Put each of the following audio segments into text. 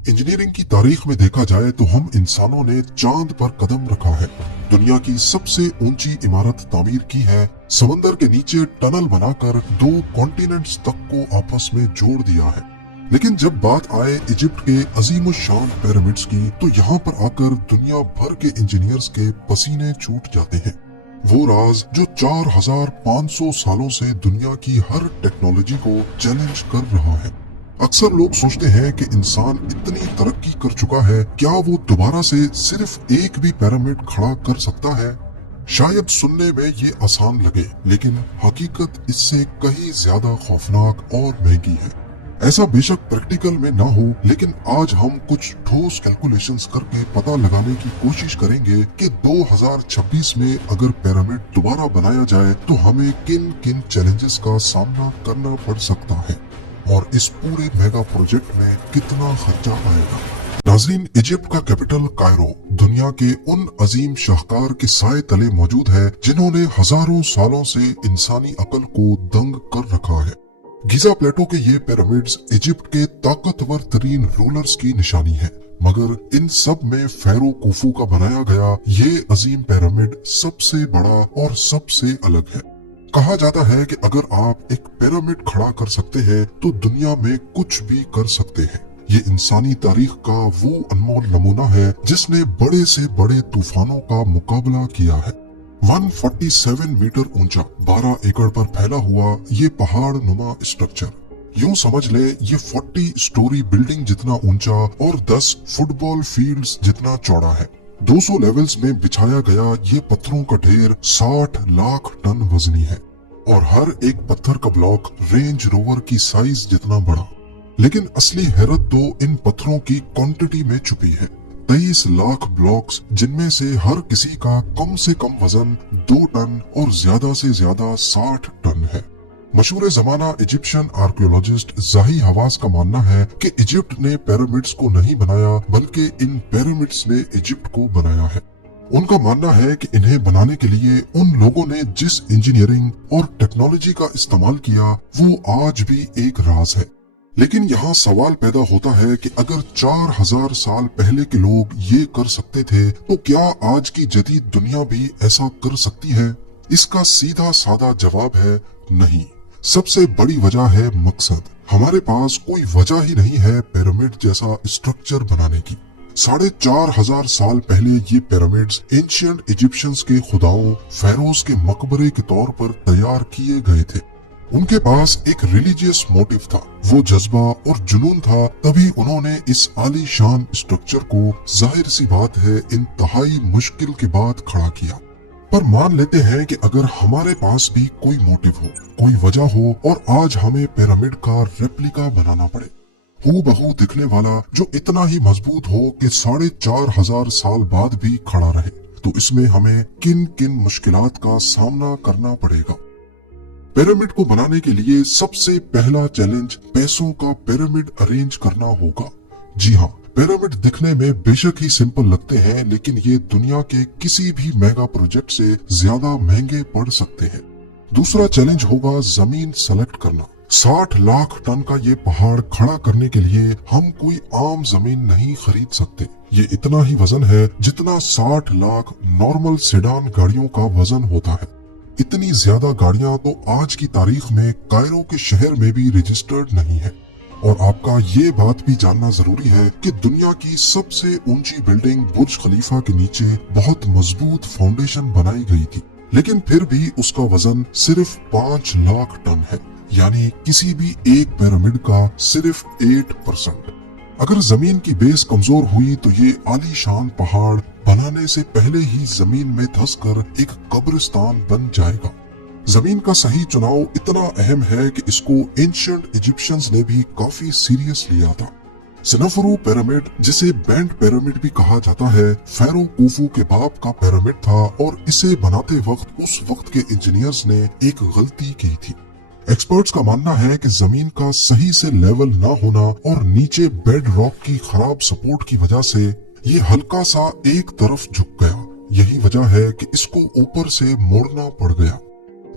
Engineering की तारीख में देखा जाए तो हम इंसानों ने चांद पर कदम रखा है, दुनिया की सबसे ऊंची इमारत तामीर की है, समंदर के नीचे टनल बनाकर 2 कॉन्टिनेंट्स तक को आपस में जोड़ दिया है। लेकिन जब बात आए इजिप्ट के अजीमुशान पिरामिड्स की, तो यहाँ पर आकर दुनिया भर के इंजीनियर्स के पसीने छूट जाते हैं। वो राज जो 4500 सालों से दुनिया की हर टेक्नोलॉजी को चैलेंज कर रहा है। अक्सर लोग सोचते हैं कि इंसान इतनी तरक्की कर चुका है, क्या वो दोबारा से सिर्फ एक भी पिरामिड खड़ा कर सकता है? शायद सुनने में ये आसान लगे, लेकिन हकीकत इससे कहीं ज्यादा खौफनाक और महंगी है। ऐसा बेशक प्रैक्टिकल में ना हो, लेकिन आज हम कुछ ठोस कैलकुलेशंस करके पता लगाने की कोशिश करेंगे कि 2026 में अगर पिरामिड दोबारा बनाया जाए तो हमें किन किन चैलेंजेस का सामना करना पड़ सकता है और इस पूरे मेगा प्रोजेक्ट में कितना खर्चा आएगा। नाजरीन, इजिप्ट का कैपिटल कायरो दुनिया के उन अजीम शाहकार के साए तले मौजूद है जिन्होंने हजारों सालों से इंसानी अकल को दंग कर रखा है। गीजा प्लेटो के ये पिरामिड्स इजिप्ट के ताकतवर तरीन रूलर्स की निशानी है, मगर इन सब में फेरो कुफू का बनाया गया ये अजीम पिरामिड सबसे बड़ा और सबसे अलग है। कहा जाता है कि अगर आप एक पिरामिड खड़ा कर सकते हैं तो दुनिया में कुछ भी कर सकते हैं। ये इंसानी तारीख का वो अनमोल नमूना है जिसने बड़े से बड़े तूफानों का मुकाबला किया है। 147 मीटर ऊंचा, 12 एकड़ पर फैला हुआ ये पहाड़ नुमा स्ट्रक्चर, यूं समझ ले ये 40 स्टोरी बिल्डिंग जितना ऊंचा और 10 फुटबॉल फील्ड्स जितना चौड़ा है। 200 लेवल्स में बिछाया गया ये पत्थरों का ढेर 60 लाख टन वजनी है और हर एक पत्थर का ब्लॉक रेंज रोवर की साइज जितना बड़ा। लेकिन असली हैरत तो इन पत्थरों की क्वांटिटी में छुपी है। 23 लाख ब्लॉक्स, जिनमें से हर किसी का कम से कम वजन 2 टन और ज्यादा से ज्यादा 60 टन है। मशहूर जमाना इजिप्शियन आर्कियोलॉजिस्ट जाही हवास का मानना है कि इजिप्ट ने पिरामिड्स को नहीं बनाया, बल्कि इन पिरामिड्स ने इजिप्ट को बनाया है। उनका मानना है कि इन्हें बनाने के लिए उन लोगों ने जिस इंजीनियरिंग और टेक्नोलॉजी का इस्तेमाल किया वो आज भी एक राज है। लेकिन यहाँ सवाल पैदा होता है कि अगर 4000 साल पहले के लोग ये कर सकते थे तो क्या आज की जदीद दुनिया भी ऐसा कर सकती है? इसका सीधा सादा जवाब है नहीं। सबसे बड़ी वजह है मकसद। हमारे पास कोई वजह ही नहीं है पिरामिड जैसा स्ट्रक्चर बनाने की। 4500 साल पहले ये पिरामिड्स एंशिएंट इजिप्शियंस के खुदाओं फेरोज के मकबरे के तौर पर तैयार किए गए थे। उनके पास एक रिलीजियस मोटिव था, वो जज्बा और जुनून था, तभी उन्होंने इस आलीशान स्ट्रक्चर को जाहिर सी बात है इंतहाई मुश्किल के बाद खड़ा किया। पर मान लेते हैं कि अगर हमारे पास भी कोई मोटिव हो, कोई वजह हो और आज हमें पिरामिड का रेप्लिका बनाना पड़े, हूबहू दिखने वाला जो इतना ही मजबूत हो कि 4500 साल बाद भी खड़ा रहे, तो इसमें हमें किन किन मुश्किलात का सामना करना पड़ेगा। पिरामिड को बनाने के लिए सबसे पहला चैलेंज पैसों का पिरामिड अरेंज करना होगा। जी हाँ, पिरामिड दिखने में बेशक ही सिंपल लगते हैं, लेकिन ये दुनिया के किसी भी मेगा प्रोजेक्ट से ज्यादा महंगे पड़ सकते हैं। दूसरा चैलेंज होगा जमीन सेलेक्ट करना। 60 लाख टन का ये पहाड़ खड़ा करने के लिए हम कोई आम जमीन नहीं खरीद सकते। ये इतना ही वजन है जितना 60 लाख नॉर्मल सेडान गाड़ियों का वजन होता है। इतनी ज्यादा गाड़ियां तो आज की तारीख में कायरो के शहर में भी रजिस्टर्ड नहीं है। और आपका ये बात भी जानना जरूरी है कि दुनिया की सबसे ऊंची बिल्डिंग बुर्ज खलीफा के नीचे बहुत मजबूत फाउंडेशन बनाई गई थी, लेकिन फिर भी उसका वजन सिर्फ 5 लाख टन है, यानी किसी भी एक पिरामिड का सिर्फ 8%। अगर जमीन की बेस कमजोर हुई तो ये आलीशान पहाड़ बनाने से पहले ही जमीन में धंसकर एक कब्रिस्तान बन जाएगा। जमीन का सही चुनाव इतना अहम है कि इसको एंशिएंट इजिप्शियंस ने भी काफी सीरियस लिया था। सिनफरू पिरामिड, जिसे बैंड पिरामिड भी कहा जाता है, फेरो कुफू के बाप का पिरामिड था और इसे बनाते वक्त उस वक्त के इंजीनियर्स ने एक गलती की थी। एक्सपर्ट्स का मानना है कि जमीन का सही से लेवल ना होना और नीचे बेड रॉक की खराब सपोर्ट की वजह से ये हल्का सा एक तरफ झुक गया। यही वजह है कि इसको ऊपर से मोड़ना पड़ गया।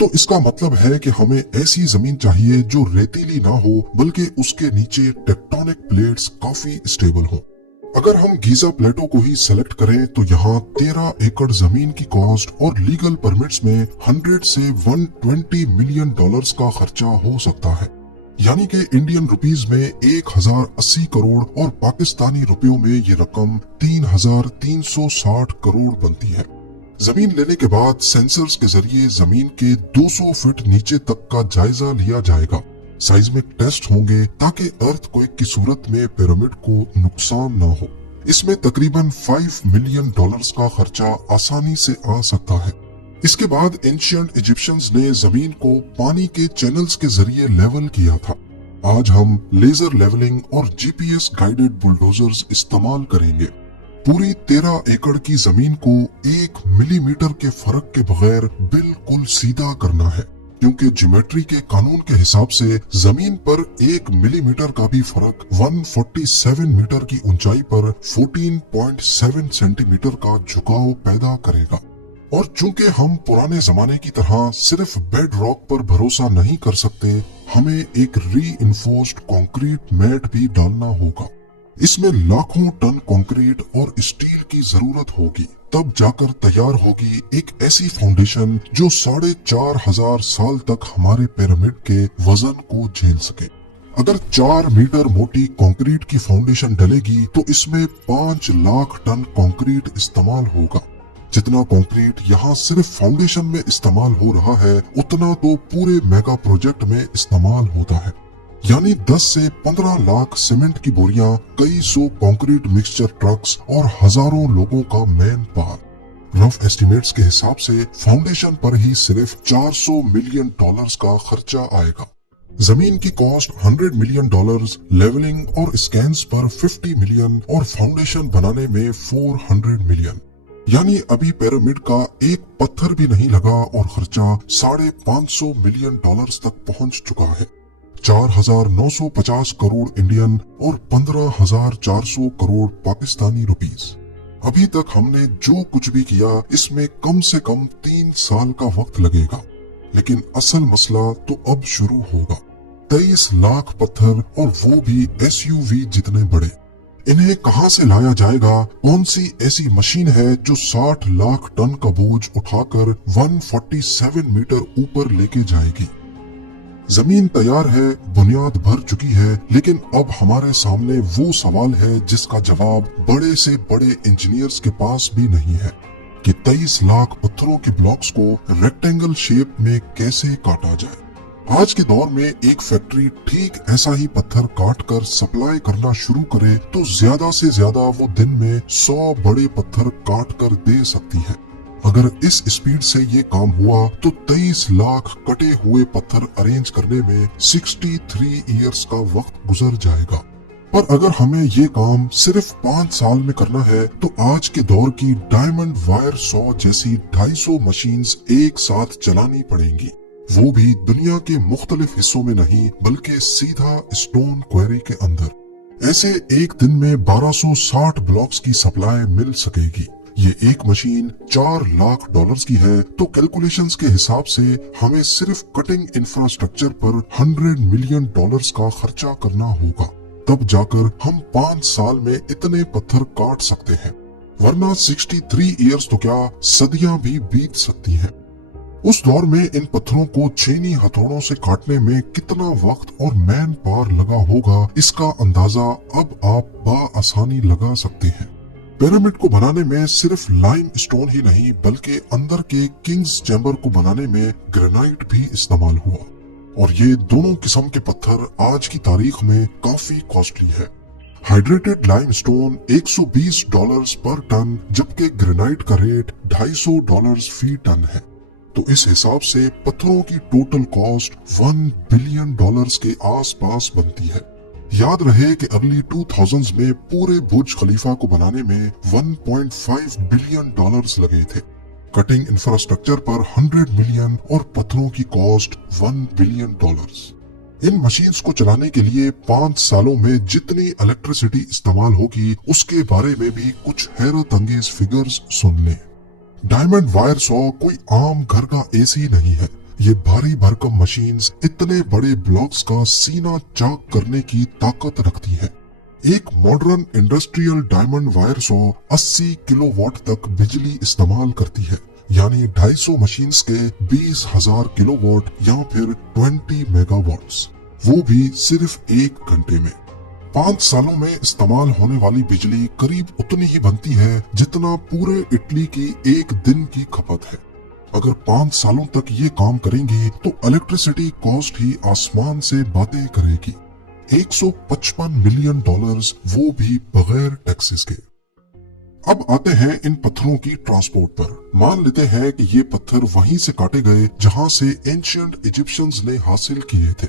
तो इसका मतलब है कि हमें ऐसी जमीन चाहिए जो रेतीली ना हो, बल्कि उसके नीचे टेक्टोनिक प्लेट्स काफी स्टेबल हो। अगर हम गीजा प्लेटो को ही सेलेक्ट करें तो यहाँ 13 एकड़ जमीन की कॉस्ट और लीगल परमिट्स में 100 से 120 मिलियन डॉलर्स का खर्चा हो सकता है। यानी कि इंडियन रुपीस में 1080 करोड़ और पाकिस्तानी रुपयों में ये रकम 3360 करोड़ बनती है। जमीन लेने के बाद सेंसर्स के जरिए जमीन के 200 फीट नीचे तक का जायजा लिया जाएगा। साइज्मिक टेस्ट होंगे ताकि अर्थक्वेक की सूरत में पिरामिड को नुकसान न हो। इसमें तकरीबन 5 मिलियन डॉलर्स का खर्चा आसानी से आ सकता है। इसके बाद एंशिएंट इजिप्शियंस ने जमीन को पानी के चैनल्स के जरिए लेवल किया था। आज हम लेजर लेवलिंग और जीपीएस गाइडेड बुलडोजर्स इस्तेमाल करेंगे। पूरी 13 एकड़ की जमीन को 1 मिलीमीटर के फर्क के बगैर बिल्कुल सीधा करना है, क्योंकि ज्योमेट्री के कानून के हिसाब से जमीन पर 1 मिलीमीटर का भी फर्क 147 मीटर की ऊंचाई पर 14.7 सेंटीमीटर का झुकाव पैदा करेगा। और चूंकि हम पुराने जमाने की तरह सिर्फ बेड रॉक पर भरोसा नहीं कर सकते, हमें एक रीइंफोर्स्ड कंक्रीट मैट भी डालना होगा। इसमें लाखों टन कंक्रीट और स्टील की जरूरत होगी। तब जाकर तैयार होगी एक ऐसी फाउंडेशन जो 4500 साल तक हमारे पिरामिड के वजन को झेल सके। अगर 4 मीटर मोटी कंक्रीट की फाउंडेशन डलेगी तो इसमें 5 लाख टन कंक्रीट इस्तेमाल होगा। जितना कंक्रीट यहाँ सिर्फ फाउंडेशन में इस्तेमाल हो रहा है, उतना तो पूरे मेगा प्रोजेक्ट में इस्तेमाल होता है। यानी 10 से 15 लाख सीमेंट की बोरियां, कई सौ कंक्रीट मिक्सचर ट्रक्स और हजारों लोगों का मैन पावर। रफ एस्टिमेट्स के हिसाब से फाउंडेशन पर ही सिर्फ 400 मिलियन डॉलर्स का खर्चा आएगा। जमीन की कॉस्ट 100 मिलियन डॉलर्स, लेवलिंग और स्कैन्स पर 50 मिलियन और फाउंडेशन बनाने में 400 मिलियन। यानी अभी पिरामिड का एक पत्थर भी नहीं लगा और खर्चा 550 मिलियन डॉलर्स तक पहुंच चुका है। 4950 करोड़ इंडियन और 15400 करोड़ पाकिस्तानी रुपीस। अभी तक हमने जो कुछ भी किया, इसमें कम से कम 3 साल का वक्त लगेगा। लेकिन असल मसला तो अब शुरू होगा। 23 लाख पत्थर और वो भी SUV जितने बड़े। इन्हें कहां से लाया जाएगा? कौन सी ऐसी मशीन है जो 60 लाख टन का बोझ उठाकर 147 मीटर ऊपर लेके जाएगी? जमीन तैयार है, बुनियाद भर चुकी है, लेकिन अब हमारे सामने वो सवाल है जिसका जवाब बड़े से बड़े इंजीनियर्स के पास भी नहीं है कि 23 लाख पत्थरों के ब्लॉक्स को रेक्टेंगल शेप में कैसे काटा जाए। आज के दौर में एक फैक्ट्री ठीक ऐसा ही पत्थर काट कर सप्लाई करना शुरू करे तो ज्यादा से ज्यादा वो दिन में 100 बड़े पत्थर काट कर दे सकती है। अगर इस स्पीड से ये काम हुआ तो 23 लाख कटे हुए पत्थर अरेंज करने में 63 इयर्स का वक्त गुजर जाएगा। पर अगर हमें ये काम सिर्फ 5 साल में करना है तो आज के दौर की डायमंड वायर सॉ जैसी 250 मशीन्स एक साथ चलानी पड़ेंगी, वो भी दुनिया के मुख्तलिफ हिस्सों में नहीं बल्कि सीधा स्टोन क्वेरी के अंदर। ऐसे एक दिन में 1260 ब्लॉक्स की सप्लाई मिल सकेगी। ये एक मशीन 4 लाख डॉलर्स की है तो कैलकुलेशंस के हिसाब से हमें सिर्फ कटिंग इंफ्रास्ट्रक्चर पर 100 मिलियन डॉलर्स का खर्चा करना होगा। तब जाकर हम 5 साल में इतने पत्थर काट सकते हैं, वरना 63 इयर्स तो क्या सदियां भी बीत सकती हैं। उस दौर में इन पत्थरों को छेनी हथौड़ों से काटने में कितना वक्त और मैन पावर लगा होगा, इसका अंदाजा अब आप बआसानी लगा सकते हैं। पिरामिड को बनाने में सिर्फ लाइम स्टोन ही नहीं बल्कि अंदर के किंग्स चैम्बर को बनाने में ग्रेनाइट भी इस्तेमाल हुआ, और ये दोनों किस्म के पत्थर आज की तारीख में काफी कॉस्टली है। हाइड्रेटेड लाइम स्टोन $120 पर टन, जबकि ग्रेनाइट का रेट $250 फी टन है। तो इस हिसाब से पत्थरों की टोटल कॉस्ट $1 बिलियन के आसपास बनती है। याद रहे कि अर्ली 2000s में पूरे बुर्ज खलीफा को बनाने में $1.5 बिलियन लगे थे। कटिंग इंफ्रास्ट्रक्चर पर 100 मिलियन और पत्थरों की कॉस्ट $1 बिलियन। इन मशीन्स को चलाने के लिए 5 सालों में जितनी इलेक्ट्रिसिटी इस्तेमाल होगी उसके बारे में भी कुछ हैरत अंगेज फिगर्स सुन लें। डायमंड वायर सॉ कोई आम घर का एसी नहीं है। ये भारी भरकम मशीन्स इतने बड़े ब्लॉक्स का सीना चाक करने की ताकत रखती है। एक modern industrial diamond wire saw 80 kilowatt तक बिजली इस्तेमाल करती है, यानी 250 मशीन्स के 20,000 किलोवाट या फिर 20 मेगावाट्स, वो भी सिर्फ 1 घंटे में। 5 सालों में इस्तेमाल होने वाली बिजली करीब उतनी ही बनती है जितना पूरे इटली की एक दिन की खपत है। अगर 5 सालों तक ये काम करेंगी तो इलेक्ट्रिसिटी कॉस्ट ही आसमान से बातें करेगी। 155 मिलियन डॉलर्स, वो भी बगैर टैक्सेस के। अब आते हैं इन पत्थरों की ट्रांसपोर्ट पर। मान लेते हैं कि ये पत्थर वहीं से काटे गए जहां से एंशिएंट इजिप्शियंस ने हासिल किए थे,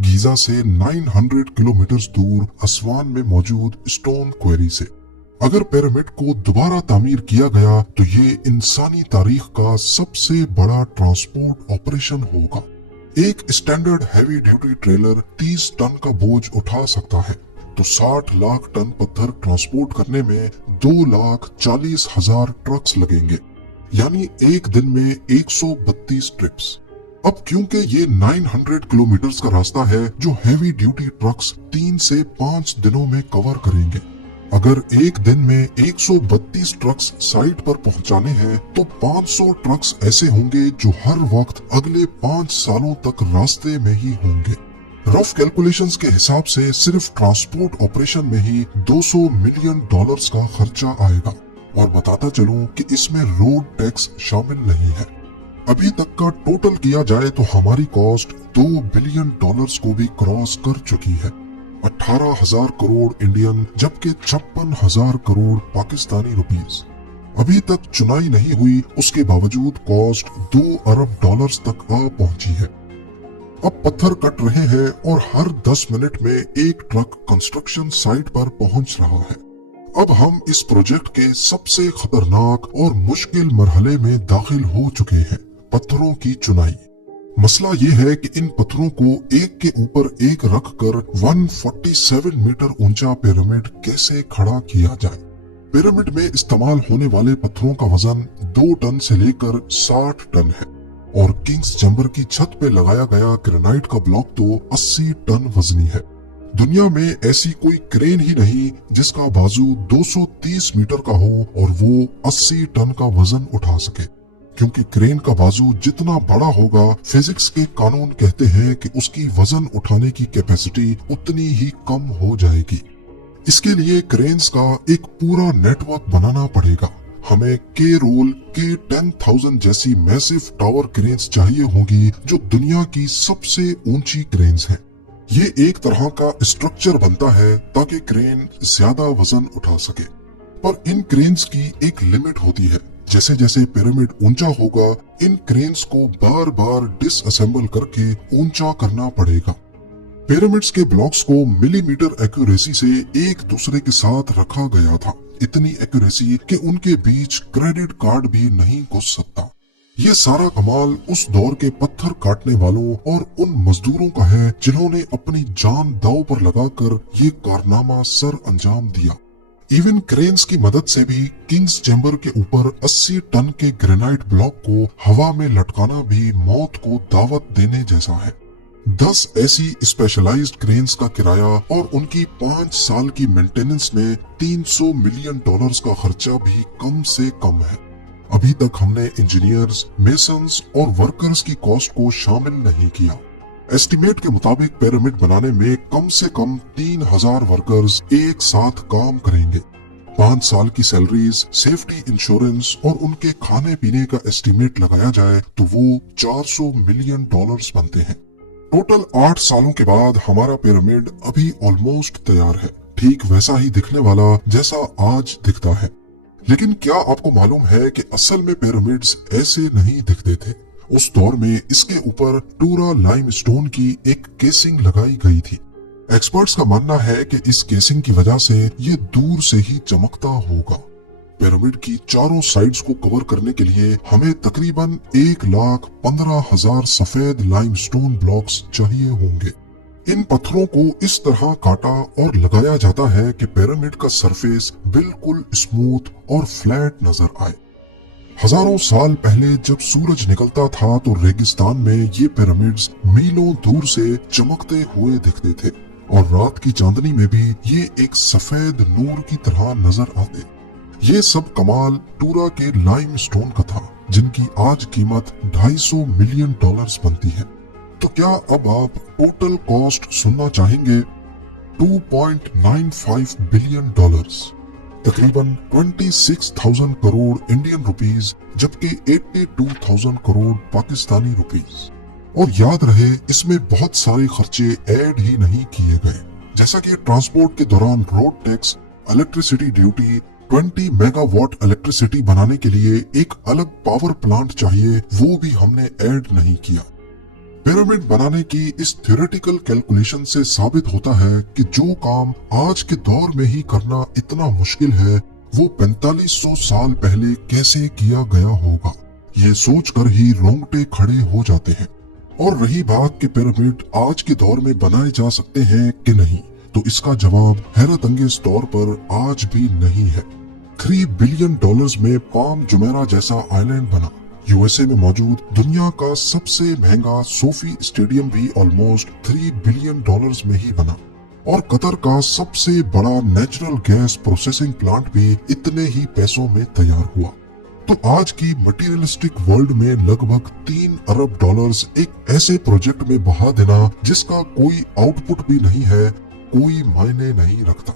गीजा से 900 किलोमीटर दूर असवान में मौजूद स्टोन क्वेरी से। अगर पिरामिड को दोबारा तामीर किया गया तो ये इंसानी तारीख का सबसे बड़ा ट्रांसपोर्ट ऑपरेशन होगा। एक standard heavy duty trailer 30 ton का बोझ उठा सकता है, तो 60 लाख टन पत्थर ट्रांसपोर्ट करने में 2,40,000 ट्रक्स लगेंगे, यानी एक दिन में 132 ट्रिप्स। अब क्योंकि ये 900 किलोमीटर का रास्ता है जो हैवी ड्यूटी ट्रक्स 3 से 5 दिनों में कवर करेंगे। अगर एक दिन में 132 ट्रक्स साइट पर पहुंचाने हैं तो 500 ट्रक्स ऐसे होंगे जो हर वक्त अगले 5 सालों तक रास्ते में ही होंगे। रफ कैलकुलेशंस के हिसाब से सिर्फ ट्रांसपोर्ट ऑपरेशन में ही 200 मिलियन डॉलर्स का खर्चा आएगा। और बताता चलूं कि इसमें रोड टैक्स शामिल नहीं है। अभी तक का टोटल किया जाए तो हमारी कॉस्ट 2 बिलियन डॉलर्स को भी क्रॉस कर चुकी है। 18,000 करोड़ इंडियन, जबकि 56,000 करोड़ पाकिस्तानी रुपीस। अभी तक चुनाई नहीं हुई, उसके बावजूद कॉस्ट 2 अरब डॉलर्स तक आ पहुंची है। अब पत्थर कट रहे हैं और हर 10 मिनट में एक ट्रक कंस्ट्रक्शन साइट पर पहुंच रहा है। अब हम इस प्रोजेक्ट के सबसे खतरनाक और मुश्किल मरहले में दाखिल हो चुके हैं, पत्थरों की चुनाई। मसला ये है कि इन पत्थरों को एक के ऊपर एक रखकर 147 मीटर ऊंचा पिरामिड कैसे खड़ा किया जाए। पिरामिड में इस्तेमाल होने वाले पत्थरों का वजन 2 टन से लेकर 60 टन है और किंग्स चैम्बर की छत पे लगाया गया ग्रेनाइट का ब्लॉक तो 80 टन वजनी है। दुनिया में ऐसी कोई क्रेन ही नहीं जिसका बाजू 230 मीटर का हो और वो 80 टन का वजन उठा सके, क्योंकि क्रेन का बाजू जितना बड़ा होगा, फिजिक्स के कानून कहते हैं कि उसकी वजन उठाने की कैपेसिटी उतनी ही कम हो जाएगी। इसके लिए क्रेन्स का एक पूरा नेटवर्क बनाना पड़ेगा। हमें के रोल K10,000 जैसी मैसिव टावर क्रेन्स चाहिए होंगी जो दुनिया की सबसे ऊंची क्रेन्स हैं। ये एक तरह का स्ट्रक्चर बनता है ताकि क्रेन ज्यादा वजन उठा सके, पर इन क्रेन्स की एक लिमिट होती है। जैसे जैसे पिरामिड ऊंचा होगा, इन क्रेन्स को बार बार डिसअसेंबल करके ऊंचा करना पड़ेगा। पिरामिड्स के ब्लॉक्स को मिलीमीटर एक्यूरेसी से एक दूसरे के साथ रखा गया था, इतनी एक्यूरेसी कि उनके बीच क्रेडिट कार्ड भी नहीं घुस सकता। ये सारा कमाल उस दौर के पत्थर काटने वालों और उन मजदूरों का है जिन्होंने अपनी जान दांव पर लगाकर ये कारनामा सर अंजाम दिया। इवन क्रेन्स की मदद से भी किंग्स चैम्बर के ऊपर 80 टन के ग्रेनाइट ब्लॉक को हवा में लटकाना भी मौत को दावत देने जैसा है। 10 ऐसी स्पेशलाइज्ड क्रेन्स का किराया और उनकी 5 साल की मेंटेनेंस में 300 मिलियन डॉलर्स का खर्चा भी कम से कम है। अभी तक हमने इंजीनियर्स, मेसन्स और वर्कर्स की कॉस्ट को शामिल नहीं किया। एस्टिमेट के मुताबिक पिरामिड बनाने में कम से कम 3,000 वर्कर्स एक साथ काम करेंगे। 5 साल की सैलरीज, सेफ्टी इंश्योरेंस और उनके खाने पीने का एस्टिमेट लगाया जाए तो वो 400 मिलियन डॉलर्स बनते हैं। टोटल 8 सालों के बाद हमारा पिरामिड अभी ऑलमोस्ट तैयार है, ठीक वैसा ही दिखने वाला जैसा आज दिखता है। लेकिन क्या आपको मालूम है कि असल में पिरामिड्स ऐसे नहीं दिखते थे। उस दौर में इसके ऊपर टूरा लाइमस्टोन की एक केसिंग लगाई गई थी। एक्सपर्ट्स का मानना है कि इस केसिंग की वजह से ये दूर से ही चमकता होगा। पिरामिड की चारों साइड्स को कवर करने के लिए हमें तकरीबन 1,15,000 सफेद लाइमस्टोन ब्लॉक्स चाहिए होंगे। इन पत्थरों को इस तरह काटा और लगाया जाता है कि पिरामिड का सरफेस बिल्कुल स्मूथ और फ्लैट नजर आए। हजारों साल पहले जब सूरज निकलता था तो रेगिस्तान में ये पिरामिड्स मीलों दूर से चमकते हुए दिखते थे और रात की चांदनी में भी ये एक सफेद नूर की तरह नजर आते। ये सब कमाल टूरा के लाइम स्टोन का था, जिनकी आज कीमत $250 मिलियन बनती है। तो क्या अब आप टोटल कॉस्ट सुनना चाहेंगे? $2.95 बिलियन, तकरीबन 26,000 करोड़ इंडियन रुपीस, जबकि 82,000 करोड़ पाकिस्तानी रुपीस। और याद रहे, इसमें बहुत सारे खर्चे ऐड ही नहीं किए गए, जैसा कि ट्रांसपोर्ट के दौरान road tax, electricity duty, 20 megawatt electricity बनाने के लिए एक अलग पावर प्लांट चाहिए, वो भी हमने ऐड नहीं किया। पिरामिड बनाने की इस थ्योरेटिकल कैलकुलेशन से साबित होता है कि जो काम आज के दौर में ही करना इतना मुश्किल है, वो 4500 साल पहले कैसे किया गया होगा। ये सोचकर ही रोंगटे खड़े हो जाते हैं। और रही बात कि पिरामिड आज के दौर में बनाए जा सकते हैं कि नहीं, तो इसका जवाब हैरत अंगेज तौर पर आज भी नहीं है। $3 बिलियन में पाम जुमेरा जैसा आइलैंड बना। यूएसए में मौजूद दुनिया का सबसे महंगा सोफी स्टेडियम भी ऑलमोस्ट $3 बिलियन में ही बना। और कतर का सबसे बड़ा नेचुरल गैस प्रोसेसिंग प्लांट भी इतने ही पैसों में तैयार हुआ। तो आज की मटेरियलिस्टिक वर्ल्ड में लगभग $3 अरब एक ऐसे प्रोजेक्ट में बहा देना जिसका कोई आउटपुट भी नहीं है, कोई मायने नहीं रखता।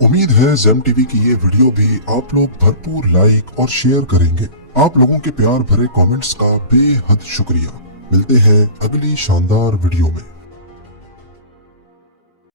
उम्मीद है ज़ेम टीवी की ये वीडियो भी आप लोग भरपूर लाइक और शेयर करेंगे। आप लोगों के प्यार भरे कमेंट्स का बेहद शुक्रिया। मिलते हैं अगली शानदार वीडियो में।